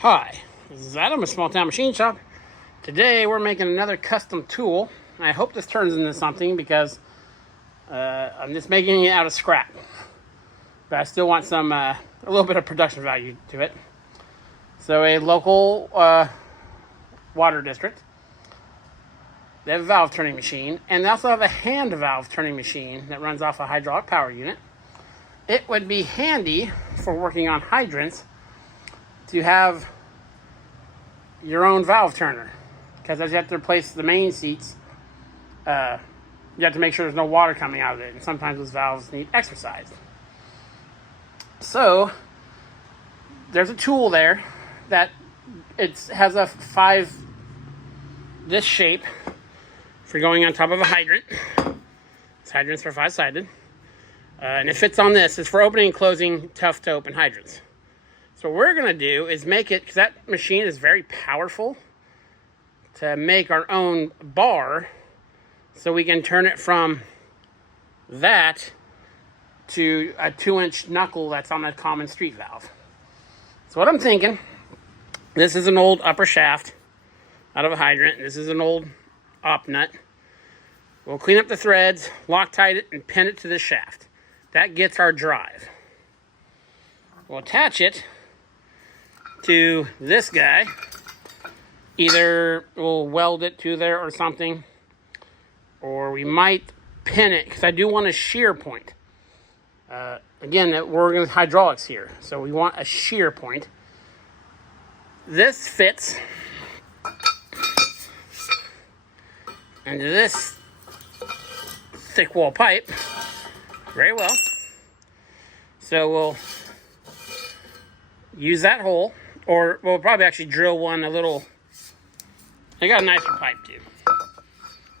Hi, this is Adam of Small Town Machine Shop. Today we're making another custom tool. I hope this turns into something because I'm just making it out of scrap. But I still want some a little bit of production value to it. So a local water district, they have a valve turning machine, and they also have a hand valve turning machine that runs off a hydraulic power unit. It would be handy for working on hydrants to have your own valve turner, because as you have to replace the main seats, you have to make sure there's no water coming out of it, and sometimes those valves need exercised. So there's a tool there that has a this shape for going on top of a hydrant. This hydrants are 5-sided, and it fits on this. It's for opening and closing tough to open hydrants. So what we're going to do is make it, because that machine is very powerful, to make our own bar so we can turn it from that to a 2-inch knuckle that's on a common street valve. So what I'm thinking, this is an old upper shaft out of a hydrant. This is an old op nut. We'll clean up the threads, Loctite it, and pin it to the shaft. That gets our drive. We'll attach it to this guy. Either we'll weld it to there or something, or we might pin it, because I do want a shear point. Again, we're working with hydraulics here, so we want a shear point. This fits into this thick wall pipe very well. So we'll use that hole, or we'll probably actually drill one a little. I got a nicer pipe too.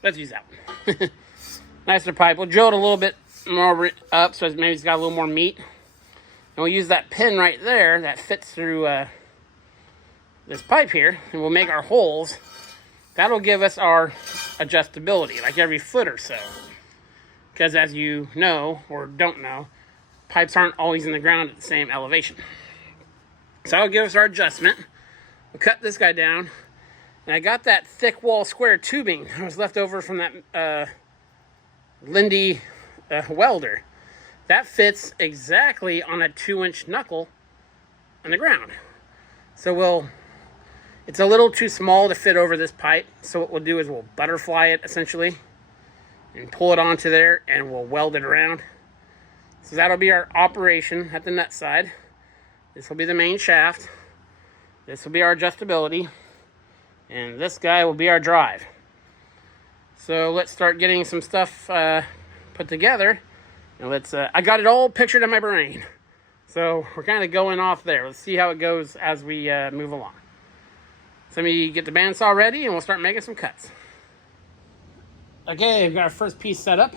Let's use that one. Nicer pipe. We'll drill it a little bit more up, so maybe it's got a little more meat. And we'll use that pin right there that fits through this pipe here, and we'll make our holes. That'll give us our adjustability, like every foot or so. Because as you know, or don't know, pipes aren't always in the ground at the same elevation. So that'll give us our adjustment. We'll cut this guy down. And I got that thick wall square tubing that was left over from that Lindy welder. That fits exactly on a 2-inch knuckle on the ground. So it's a little too small to fit over this pipe. So what we'll do is we'll butterfly it essentially and pull it onto there, and we'll weld it around. So that'll be our operation at the nut side. This will be the main shaft. This will be our adjustability. And this guy will be our drive. So let's start getting some stuff put together. And I got it all pictured in my brain. So we're kind of going off there. Let's see how it goes as we move along. So let me get the bandsaw ready and we'll start making some cuts. Okay, we've got our first piece set up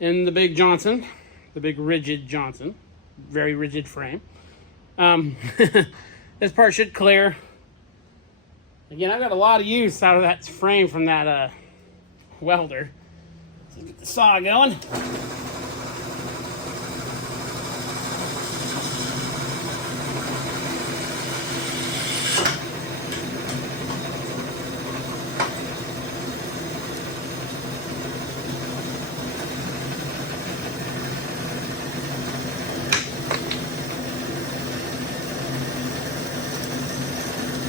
in the big Johnson. The big rigid Johnson. Very rigid frame. This part should clear. Again, I got a lot of use out of that frame from that welder. So let's get the saw going.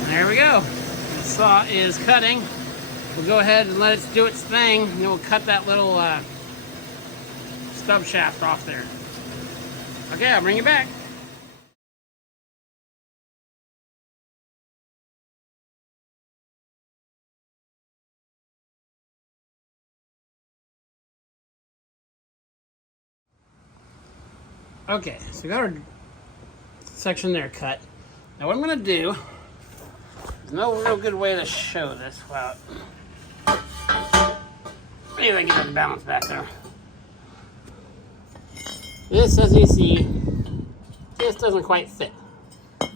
There we go. The saw is cutting. We'll go ahead and let it do its thing, and then we'll cut that little stub shaft off there. Okay, I'll bring you back. Okay, so we got our section there cut. Now what I'm going to do, there's no real good way to show this without, maybe I can get the balance back there. This, as you see, just doesn't quite fit. So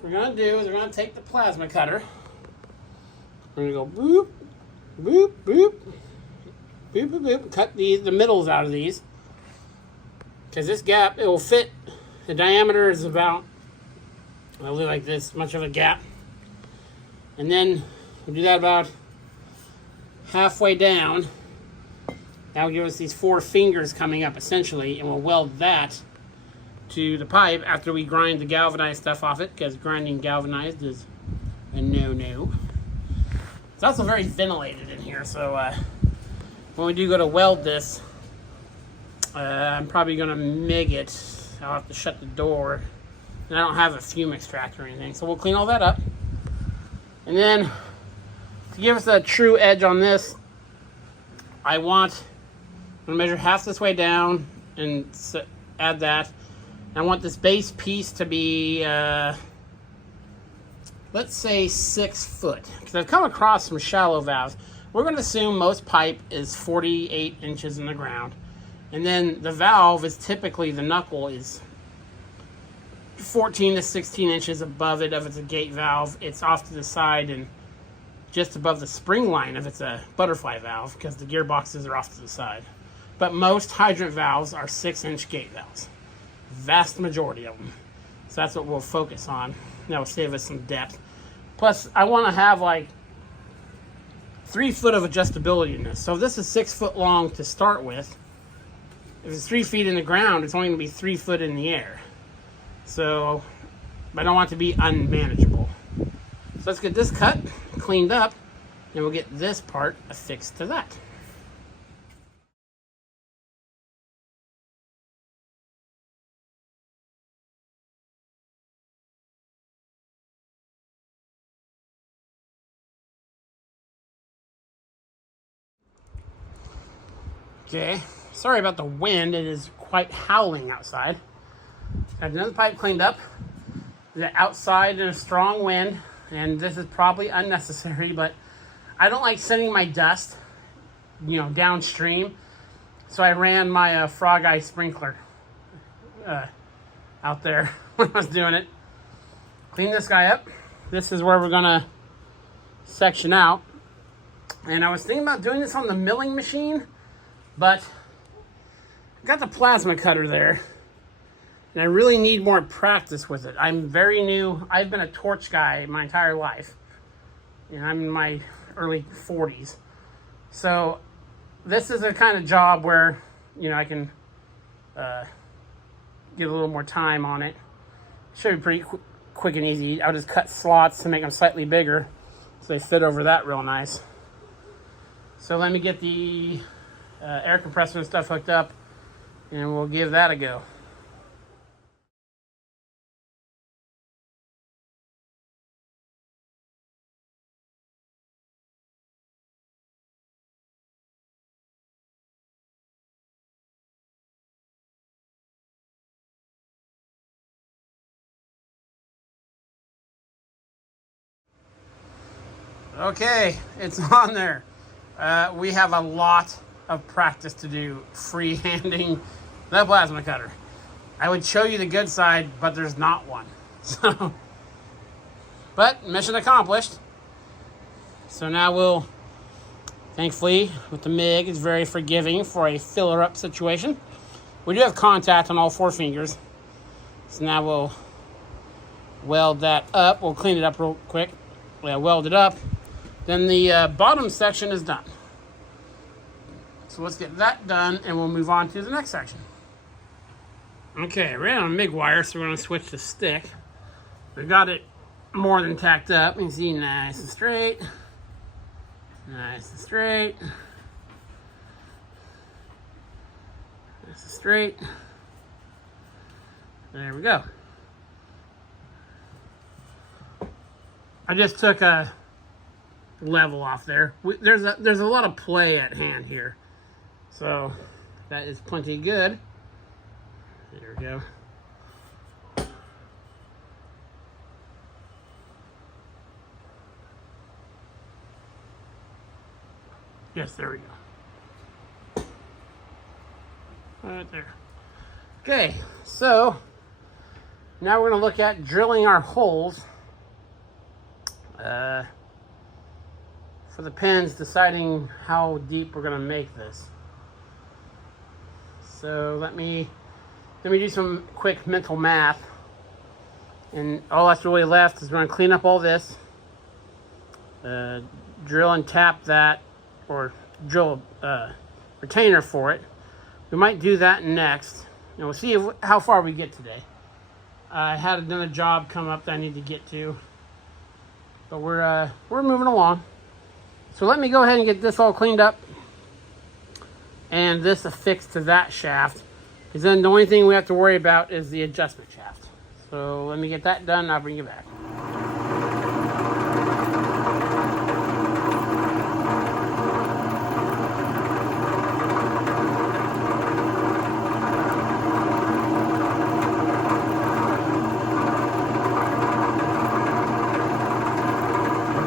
what we're going to do is we're going to take the plasma cutter. We're going to go boop, boop, boop, boop, boop, boop. Cut the middles out of these. Because this gap, it will fit, the diameter is about It'll look like this much of a gap. And then we'll do that about halfway down. That'll give us these 4 fingers coming up essentially, and we'll weld that to the pipe after we grind the galvanized stuff off it, because grinding galvanized is a no-no. It's also very ventilated in here, so when we do go to weld this, I'm probably going to MIG it. I'll have to shut the door, and I don't have a fume extractor or anything, so we'll clean all that up. And then to give us a true edge on this, I'm going to measure half this way down and add that. I want this base piece to be, let's say 6 foot. Because I've come across some shallow valves. We're going to assume most pipe is 48 inches in the ground. And then the valve is typically, the knuckle is 14 to 16 inches above it if it's a gate valve. It's off to the side and just above the spring line if it's a butterfly valve, because the gearboxes are off to the side. But most hydrant valves are 6-inch gate valves. Vast majority of them. So that's what we'll focus on. That will save us some depth. Plus, I want to have like 3 foot of adjustability in this. So if this is 6 foot long to start with, if it's 3 feet in the ground, it's only going to be 3 foot in the air. So I don't want it to be unmanageable. So let's get this cut, cleaned up, and we'll get this part affixed to that. Okay, sorry about the wind. It is quite howling outside. Got another pipe cleaned up. The outside in a strong wind, and this is probably unnecessary, but I don't like sending my dust, downstream. So I ran my frog eye sprinkler out there when I was doing it. Clean this guy up. This is where we're gonna section out. And I was thinking about doing this on the milling machine, but I got the plasma cutter there, and I really need more practice with it. I'm very new. I've been a torch guy my entire life. I'm in my early 40s. So this is a kind of job where, I can get a little more time on it. Should be pretty quick and easy. I'll just cut slots to make them slightly bigger so they fit over that real nice. So let me get the air compressor and stuff hooked up, and we'll give that a go. Okay, it's on there. We have a lot of practice to do free-handing the plasma cutter. I would show you the good side, but there's not one. So, but mission accomplished. So now we'll, thankfully, with the MIG, it's very forgiving for a filler-up situation. We do have contact on all 4 fingers. So now we'll weld that up. We'll clean it up real quick. We'll weld it up. Then the bottom section is done. So let's get that done, and we'll move on to the next section. Okay, we're on MIG wire, so we're going to switch to stick. We've got it more than tacked up. You can see nice and straight. Nice and straight. Nice and straight. There we go. I just took a level off there. There's a lot of play at hand here, so that is plenty good. There we go. Yes, there we go. Right there. Okay, so now we're going to look at drilling our holes for the pins, deciding how deep we're going to make this. So let me do some quick mental math. And all that's really left is we're going to clean up all this, drill and tap that, or drill a retainer for it. We might do that next, and we'll see how far we get today. I had another job come up that I need to get to, but we're moving along. So let me go ahead and get this all cleaned up and this affixed to that shaft, because then the only thing we have to worry about is the adjustment shaft. So let me get that done and I'll bring you back.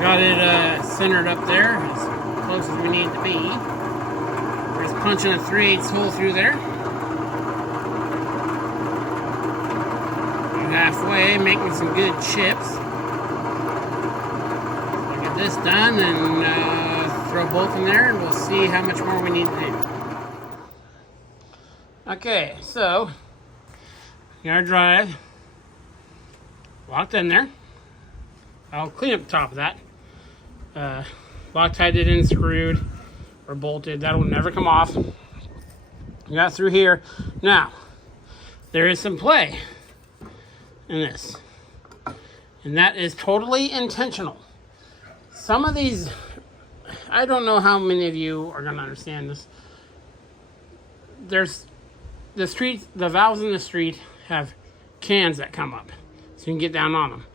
Got it centered up there as close as we need to be. We're just punching a 3/8 hole through there. We're halfway, making some good chips. We'll get this done and throw both in there, and we'll see how much more we need to do. Okay, so got our drive locked in there. I'll clean up the top of that. Loctited and screwed or bolted. That'll never come off. Got through here. Now, there is some play in this. And that is totally intentional. Some of these, I don't know how many of you are going to understand this. There's the valves in the street have cans that come up. So you can get down on them.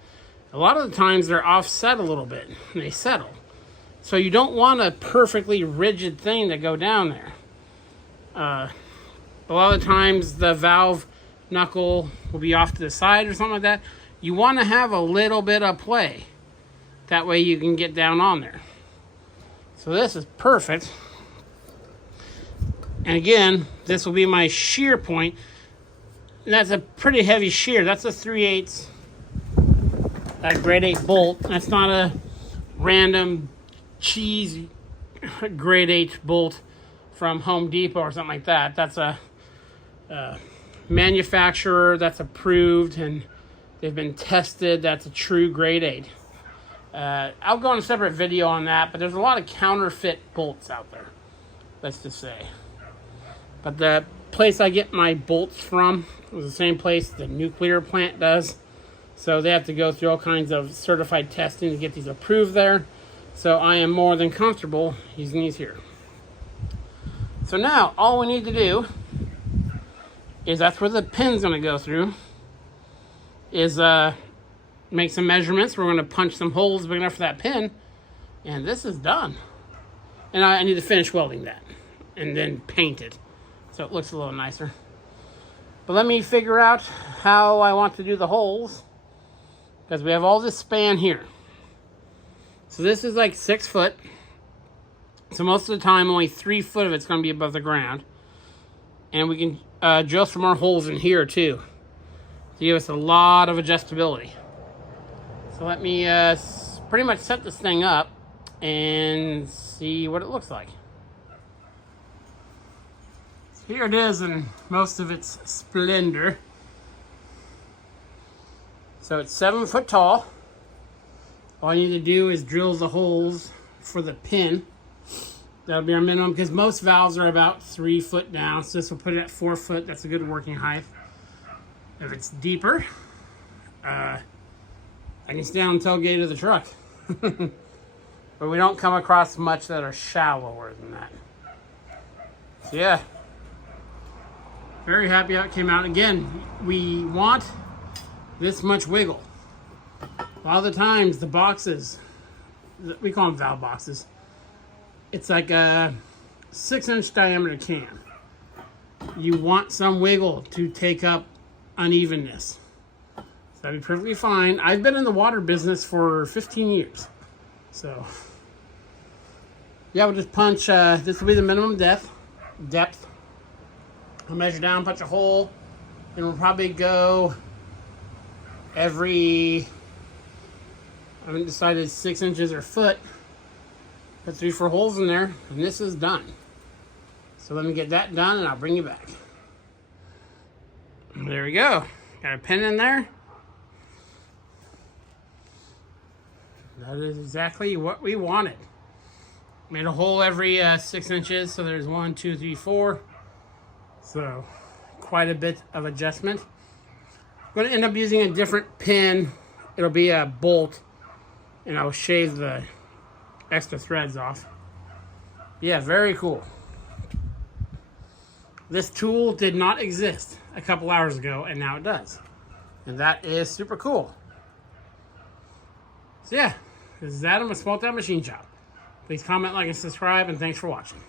A lot of the times they're offset a little bit and they settle. So you don't want a perfectly rigid thing to go down there. A lot of the times the valve knuckle will be off to the side or something like that. You want to have a little bit of play. That way you can get down on there. So this is perfect. And again, this will be my shear point. And that's a pretty heavy shear. That's a 3/8. That grade 8 bolt. That's not a random cheesy grade 8 bolt from Home Depot or something like that. That's a manufacturer that's approved and they've been tested. That's a true grade 8. I'll go on a separate video on that, but there's a lot of counterfeit bolts out there, let's just say. But the place I get my bolts from is the same place the nuclear plant does. So they have to go through all kinds of certified testing to get these approved there. So I am more than comfortable using these here. So now all we need to do is, that's where the pin's going to go through, is make some measurements. We're going to punch some holes big enough for that pin. And this is done. And I need to finish welding that and then paint it so it looks a little nicer. But let me figure out how I want to do the holes, because we have all this span here. So this is like 6 foot. So most of the time, only 3 foot of it's going to be above the ground. And we can drill some more holes in here too, to give us a lot of adjustability. So let me pretty much set this thing up and see what it looks like. So here it is in most of its splendor. So it's 7 foot tall. All you need to do is drill the holes for the pin. That'll be our minimum, because most valves are about 3 foot down. So this will put it at 4 foot. That's a good working height. If it's deeper, I can stay on the tailgate of the truck. But we don't come across much that are shallower than that. So yeah, very happy how it came out. Again, we want this much wiggle. A lot of the times the boxes, we call them valve boxes, it's like a 6-inch diameter can. You want some wiggle to take up unevenness. So that'd be perfectly fine. I've been in the water business for 15 years. So yeah, we'll just punch, this will be the minimum depth. I'll measure down, punch a hole, and we'll probably go every, I haven't decided 6 inches or foot. Put 3-4 holes in there, and this is done. So let me get that done and I'll bring you back. There we go. Got a pin in there. That is exactly what we wanted. Made a hole every 6 inches, so there's 1, 2, 3, 4. So quite a bit of adjustment. I'm going to end up using a different pin. It'll be a bolt, and I'll shave the extra threads off. Yeah, very cool. This tool did not exist a couple hours ago, and now it does. And that is super cool. So yeah, this is Adam with Small Town Machine Shop. Please comment, like, and subscribe, and thanks for watching.